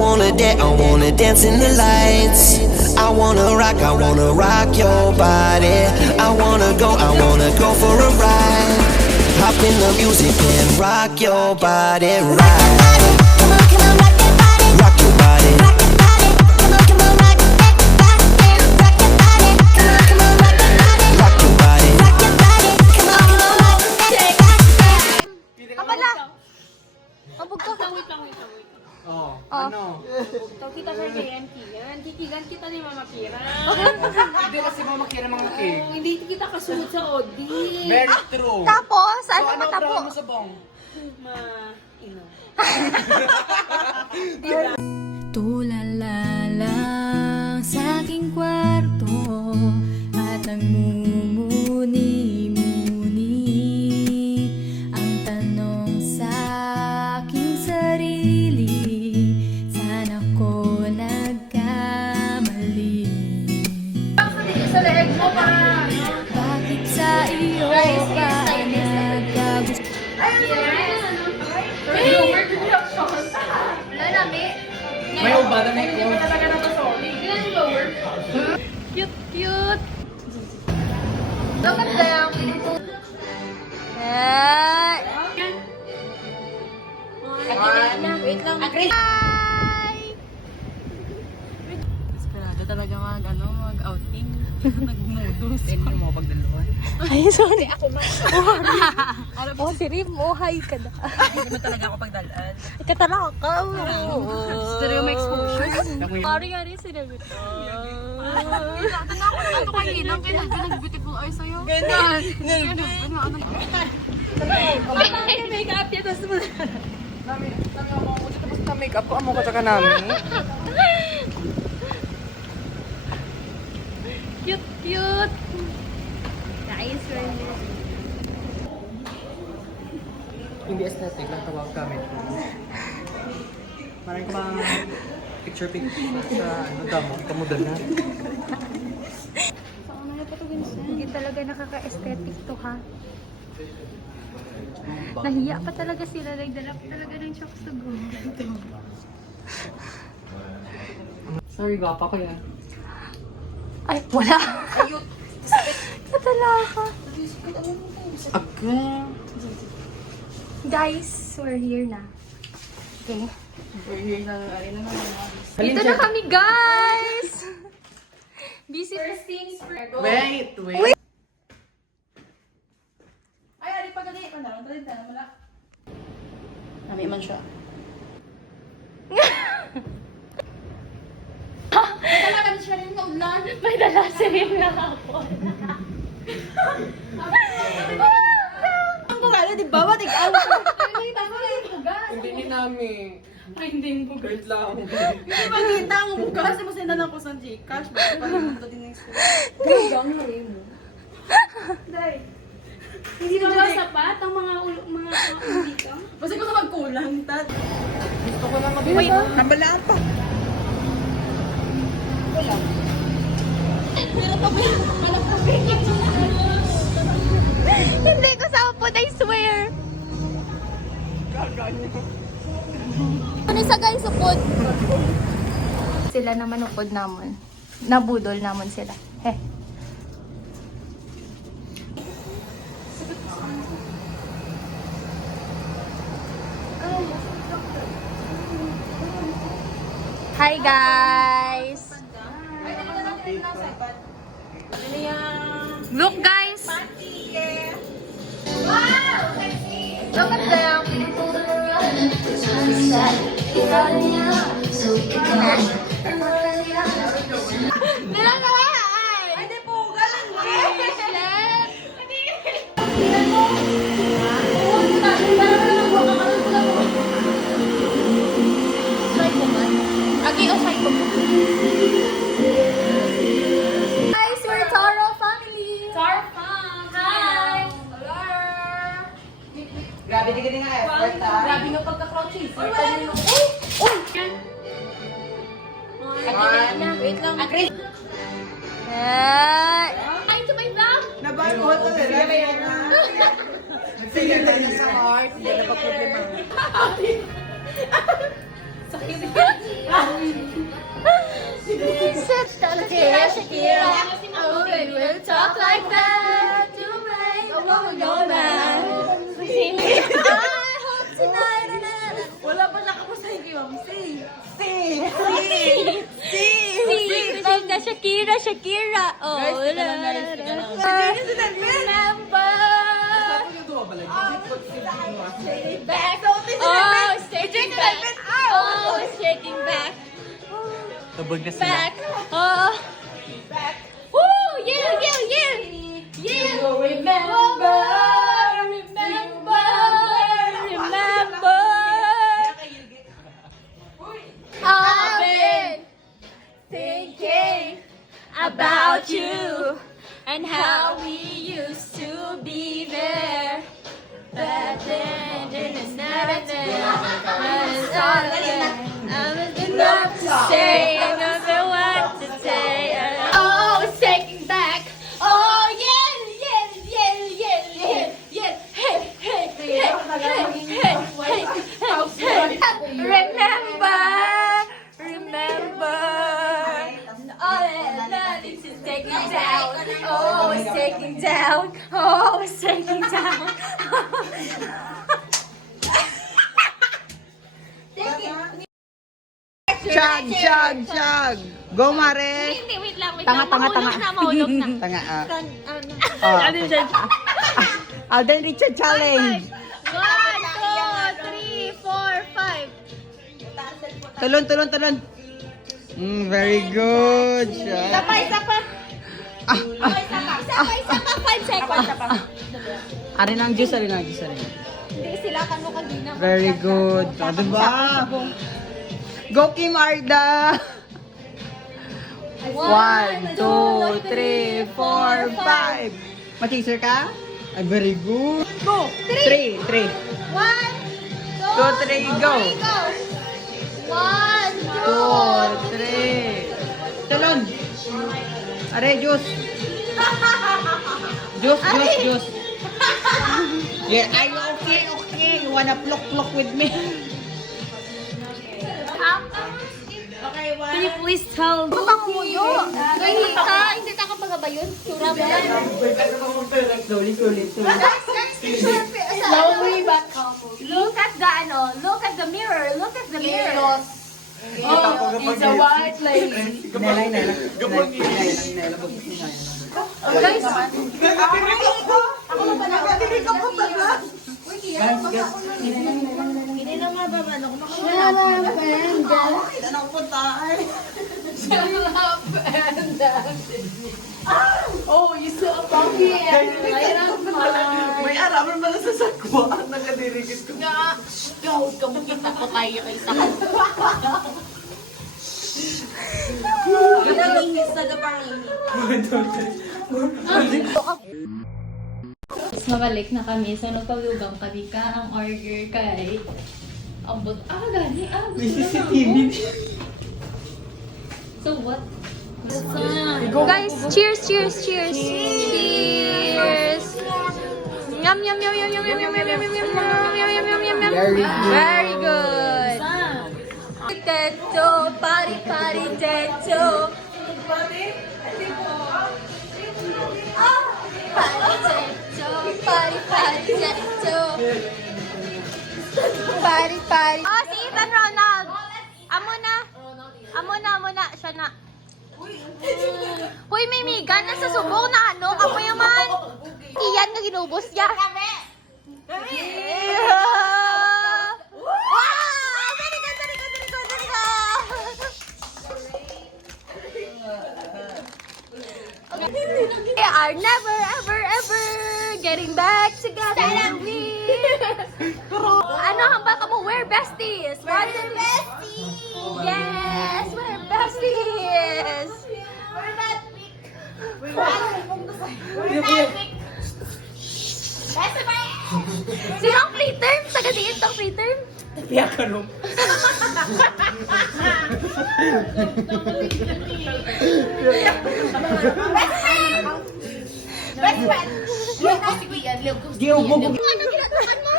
wanna dance in the lights. I wanna rock your body. I wanna go for a ride. Hop in the music and rock your body right. Come on, come on, rock that body. Rock your body. Rock that body. Come on, come on, rock that body. Rock that body. Come on, come on, rock that body. Rock your body. Rock that body. Come on, come on, rock that body. Kapala! Mabog ka. Wait lang. Oh, Oh. ano? Tawag kita sir kay M. Kigan. Kikigan kita ni Mama Kira. Hindi kasi Mama Kira mga cake. Hindi kita kasunod sa Odi. Very true. Tapos, So, ano ano ang matapo? brown mo sa bong? Ino. Tulala lang sa aking kwarto at ang mumuni-muni ang tanong sa aking sarili, saan ako nagkamali? Sa leeg mo para. Bakit sa iyo pa nagkagusto? May ubada na ikaw. Cute, cute. Look at them. Hey. Wait lang. Hi! Desperado talaga mag-outing. Nag-noodles. Hindi mo pagdalawan. Ay, sorry. Ako man. Oh, si Rim. Oh, hi ka na. Hindi mo talaga ako pagdalaan. Katala ka. Gusto rin may exposure. Ari-ari sinagot ko. Ano kayo inang pinag-beautiful eyes sa'yo? Ganyan. Make-up niya. Tapos mo Nami ako mo tapos na makeup ko amo ka taka namin. cute, cute. Nice, really. Hindi aesthetic lang tawag gamit. Parang ka bang picture sa ano damo, kamudal na. Hindi talaga nakaka-aesthetic to, ha? Nahiya pa talaga sila. Nagdala pa talaga ng chok sa gulo. Sorry, gwapa ko yan. Ay, wala. Ayun. Katala ka. Aga. Guys, we're here na. Okay. We're here na naman. Dito na kami, guys! Busy. First things first. Wait. Ay, ari pa gani. Mandaron tayo na wala. Nami man siya. Talaga siya rin ng ulan. May dala si Rim na hapon. Ang bugalo, di ba? Watig out. Ay, tama na yung bugas. Hindi ni namin. Ay, hindi yung bugas. Wait lang. Hindi makita ang bugas. Kasi masaya na ko sa Gcash. Bakit pa naman ito din yung school? Gang na rin mo. Dahil. Hindi ba ba sapat ang mga dito? Basta ko sa magkulang, Tad. Gusto ko na mag-wait. Nabalaan pa. Hindi ko sa upod, I swear. Ano sa guys, upod? Sila naman upod namon. Nabudol namon sila. Heh. Hi guys! Look guys! Look at them! Nilalaway! Ay, di po! Galang mo! Guys, we're Taro family! Taro fam! Hi! Grabe di ka nga effort ha. Grabe nga pagka-crouchy. Uy, wala na! Uy! Wait lang. Kain to my vlog! Nabago ko to rin. Sige na sa heart. Hindi na pa problema. Sakit. Shakira, Shakira. Oh, baby, we'll talk like that to make a woman go mad. I hope tonight. Wala pa nakapasay kay Ma'am. Say. Sing the Shakira, Shakira. Oh, remember. Shaking back. Oh, shaking back. Oh, shaking back. Tabag na sila. Back. Oh. Back. Woo! Yeah, yeah, yeah. Yeah. Remember. Remember. Remember. I've been thinking about you and how we used to be there. But then, say another word to say. Oh, it's taking back. Oh, yes, yes, yes, yes, yes, yes. Hey, hey, hey, hey, hey, hey, hey. Remember, remember. Oh, it's taking down. Oh, it's taking down. Oh, it's taking down. Chug, chug, chug. Go, Mare. Hindi, wait lang, wait Tanga, lang. tanga, Mahulog tanga. na, mahulog na. Tanga, ah. Ano? Ano dyan? Alden Richard Challenge. 1, 2, 3, 4, 5. Talon, talon, talon. Very good. Shot. Isa pa. Isa pa, 5 seconds. Arin ang juice, arin ang juice, arin. Hindi, sila ka mo kanina. Very good. O, diba? Go, Kim Arda. 1, 2, 3, 4, 5. Machaser ka? Ay, very good. Go. 3, 3. 1, 2, 3, go. 1, 2, 3. Talon. Are, juice. Juice, juice, juice. Yeah, ay, okay, okay. You wanna plok with me? Can you please tell? Panguyo. Hindi ka kapag ba yun? Sura ba yan? Slowly, slowly, slowly. Slowly but look at the look at the mirror. Look at the mirror. Oh, it's a white lady. Nelay, nelay. Guys, Oh, you saw a puppy and light up. May araman pala sa sakwa at nakadirigit ko. Huwag ka makita ko tayo kita. Ingis na parang mabalik na kami. So, nagpalugang kami ka ang order kay ambot. Gani. CCTV. So, what? Guys, cheers, cheers, cheers. Cheers. Yum, yum, yum, yum, yum, yum, yum, yum, yum, yum, yum, yum, yum, yum, yum, yum. Very good. Teto, party, party, teto. Party, party, teto. Party, party. Oh, si Ethan Ronald. Amo na. Siya na. Uy, may migan na sa subong na ano. Amoy naman. Iyan na ginubos niya. Kami. Wow! Very good, very good, very good, very good. They are never, ever, ever getting back together. Ano hamba ka mo? We're besties. We're besties. Yes, we're besties. We're besties. We're besties. Sino ang free term? Taga-diin tong free term? Piyak ka no. Best friend! Liw ko si Kuya, liw ko si Kuya. Ano ginagawa mo?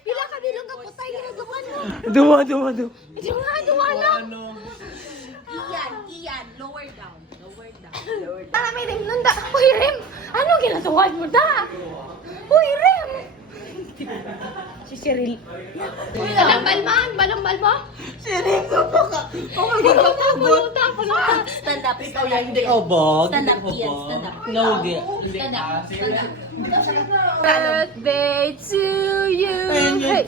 Pila ka bilong ka putay ginagawa mo? Duwa, duwa, duwa. Duwa lang. Iyan, lower down. Para may rim nun da. Uy, rim! Ano ginagawa mo da? Uy, rim! Si Cheryl. Balambal man! Balambal mo? Cheryl, gusto ka. Puluta! Stand up. Ikaw yan. Hindi ka hubog. Stand up, Hindi ka Ian. hubog. Stand up. No, hindi. Hindi. Stand up. Stand up. Birthday to you! Hey!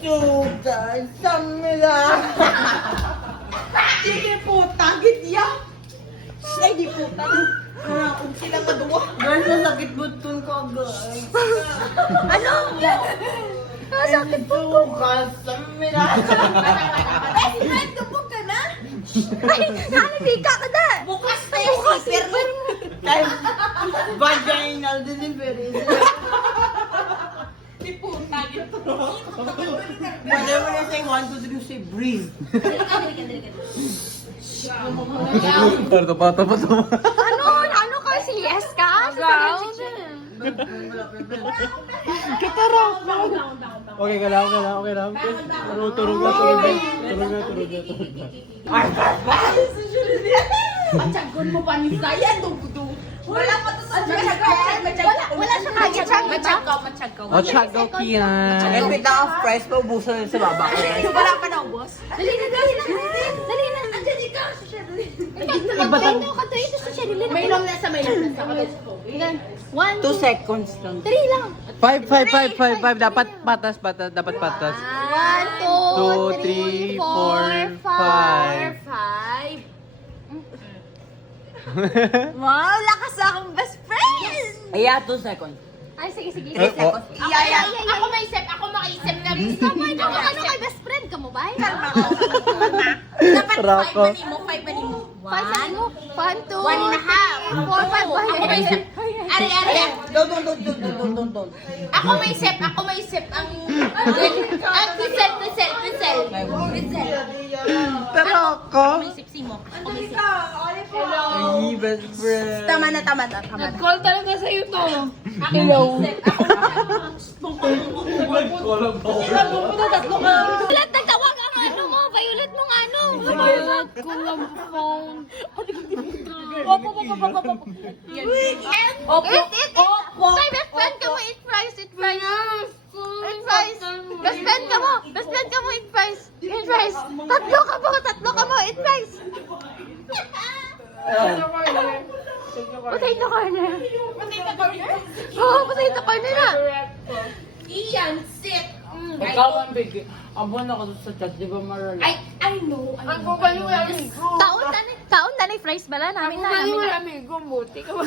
Sige puta, gitya. Ay, di puta. Kung sila madua. Guys, masakit button ko, guys. Ano? Sakit po. Bukas, samira. Friend, tupog ka na. Ay, nalibika ka da! Bukas na yung zipper mo. Ay, vaginal delivery. Di puta, gito. Pwede mo na say 1, 2, 3, say breathe. Parto, pato, pato. Ano? Ano ka? Yes ka? Ground? Okay ka lang, okay lang, okay lang. Turog na, turog na. Turog na, turog na, turog na. Matyagon mo pa ni Saya. Wala pa to sa Wala siyang kagitsang, Oh, chag daw, Kian. Eh, wait lang ang price pa, ubusan sa baba ko. Wala pa na ubos. Dali na, dali na. Dali na. Andyan ikaw, si Sherilyn. Ito ka to, ito sa Sherilyn. May long nasa may long nasa. 1, 2 seconds lang. 3 lang. 5. Dapat patas, patas. Dapat patas. 1, 2, 3, 4, 5. Wow, lakas akong best friend. Ay, 2 seconds. Ay, sige, sige. Eh, oh. Ako maisip na rin. Ano kay best friend ka mo ba? Dapat Rako. 5 pa ni mo. 1, 2, 1.5. 4, 5. Ako maisip. Ari. Don't. Ako maisip ang Rizal. Pero ako. Maisip si mo. Ay, best friend. Tama na. Call talaga sa'yo to. Violet, nagtawag ang ano mo. Violet mong ano. Violet ko lang phone. Eat. Kay best friend ka mo, eat fries. Eat fries. Best friend ka mo, eat fries. Eat fries. Tatlo ka mo, eat fries. Potato corner. Oo, potato corner na. Iyan, sit. Ikaw ang bigay. Abon ako sa chat, di ba marala? I know. Ang kupal mo yung amigo. Taon na fries bala namin na. Kupal mo yung amigo. Buti ka ba?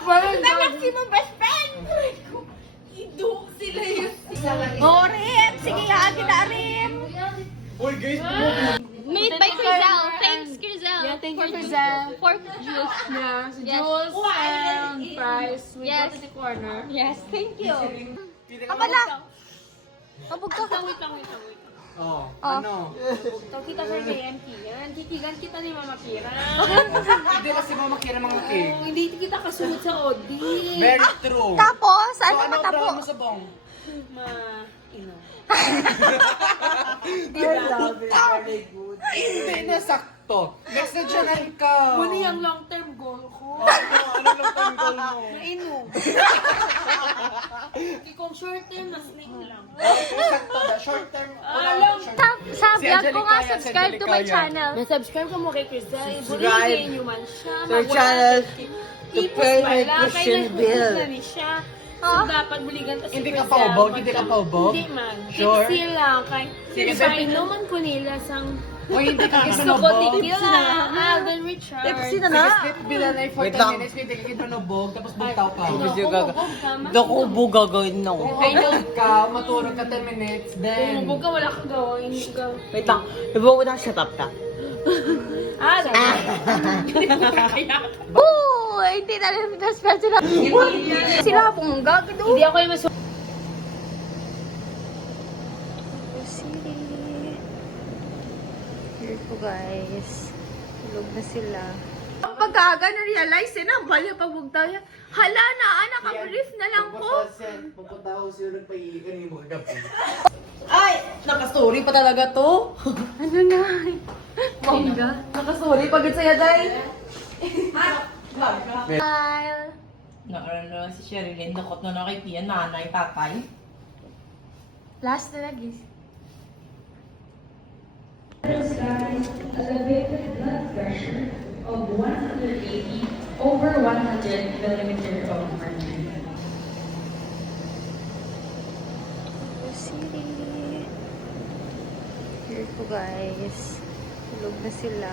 Parang Maximum best friend. Ido sila yun. Oh, Rim. Sige, hagi na, Rim. Made by Crizel. Thanks, Crizel. Yeah, thank you, Crizel. For juice. Yeah, si Yes. Jules and fries. We Yes. go to the corner. Yes, thank you. Kapala. Mabog ka. Wait lang. Oh, Oh. ano? Ito kita sa KMT. Yan, titigan kita ni Mama Kira. Hindi kasi mamakira mga cake. Hindi kita kasunod sa audit. Very true. Tapos, So, ano ano ang matapo? brand mo sa bong? Hindi na sakto. Next na dyan ka. Muni ang long-term goal ko. Ano lang ang goal mo? Mainom. Kung short term, na sneak lang. Sakto ba? Short term. Alam. Sa Si vlog ko nga, Angelica yan, si subscribe to my Angelica yan. channel. Na-subscribe ka mo kay Crystal. Subscribe Burihin nyo man siya. to our channel to pay my tuition bill. Na ni siya. So, Ah. dapat buligan ta si Hindi ka Crystal. paubog? Hindi ka paubog? Hindi man. Sure? Tipsy lang. Kay, Sige, sa baby. inuman ko nila sang O hindi ka gusto ko kinunobog? tequila. Alden Richard. Tipsy na Sige, na. split bilanay for Wait 10 lang. minutes. Hindi ka kinunobog. Tapos bugtaw ka. Video Kung gaga. mabog ka, mas- Doko ubo gagawin na ako. Kung bugtaw ka, maturog ka 10 minutes. Kung Then, mabog ka, wala kang gawin. Wait lang. Ibo ko na shut up ka. Oo, hindi na rin best friend sila. Sila pong gagawin. Hindi ako yung mas... Here po guys. Tulog na sila. Ang pagkaga na-realize na, bala pabugtaw yan. Hala na, naka-brief na lang ko. Pupunta ako sila nagpaiigan yung mga gabi. Ay! Nakasunod Nakastory pa talaga to. Ano na? Bongga. Nakastory pa gud saya day. Smile. Naarala si Sherilyn, dakot na nakikiyan, nanay, tatay. Last na lagi. Elevated blood pressure of 180 over 100 millimeter of mercury. City. Here po guys. Tulog na sila.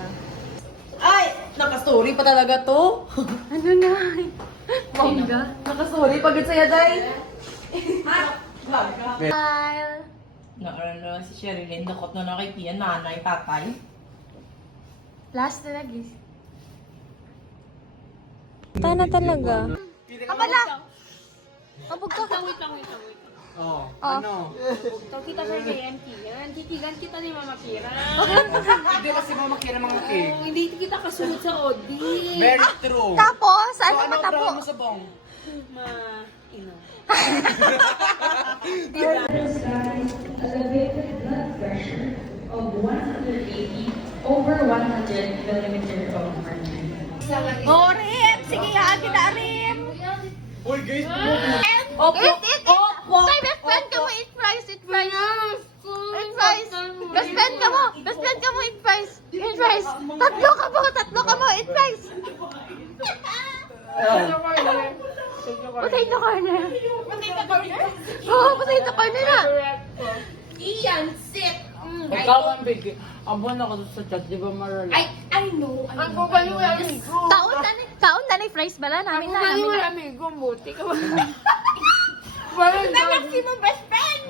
Ay! Nakastory pa talaga to. Ano na? Bongga. Nakastory pa gud saya day. Smile. Naarala si Sherilyn, dakot na nakikiyan, nanay, tatay. Last na lagi. Tana talaga. Abala! Mabog ka. Wait lang. Oh, Oh. ano? Ito kita sa KMT yan. Titigan kita ni Mama Kira. Hindi kasi mamakira mga king. Hindi kita kasunod sa audit. Very true. Tapos, So, ano ano matapo? trabaho mo sa bong? Elevated blood pressure of 180 over 100 millimeter of mercury. Oh, Rim! Sige, hagi na, Rim! Uy, guys, Eat! Tay, best friend ka mo, eat fries, eat fries! Eat fries! Best friend ka mo, eat fries! Eat fries! Tatlo ka mo, eat fries! Potato corner! Oo, potato corner na! Iyan, sit! ikaw ang big. Abon ako sa chat, di ba marala? I know. Kaon na ni fries bala namin na. Amigo, buti ka ba? Maximum best friend!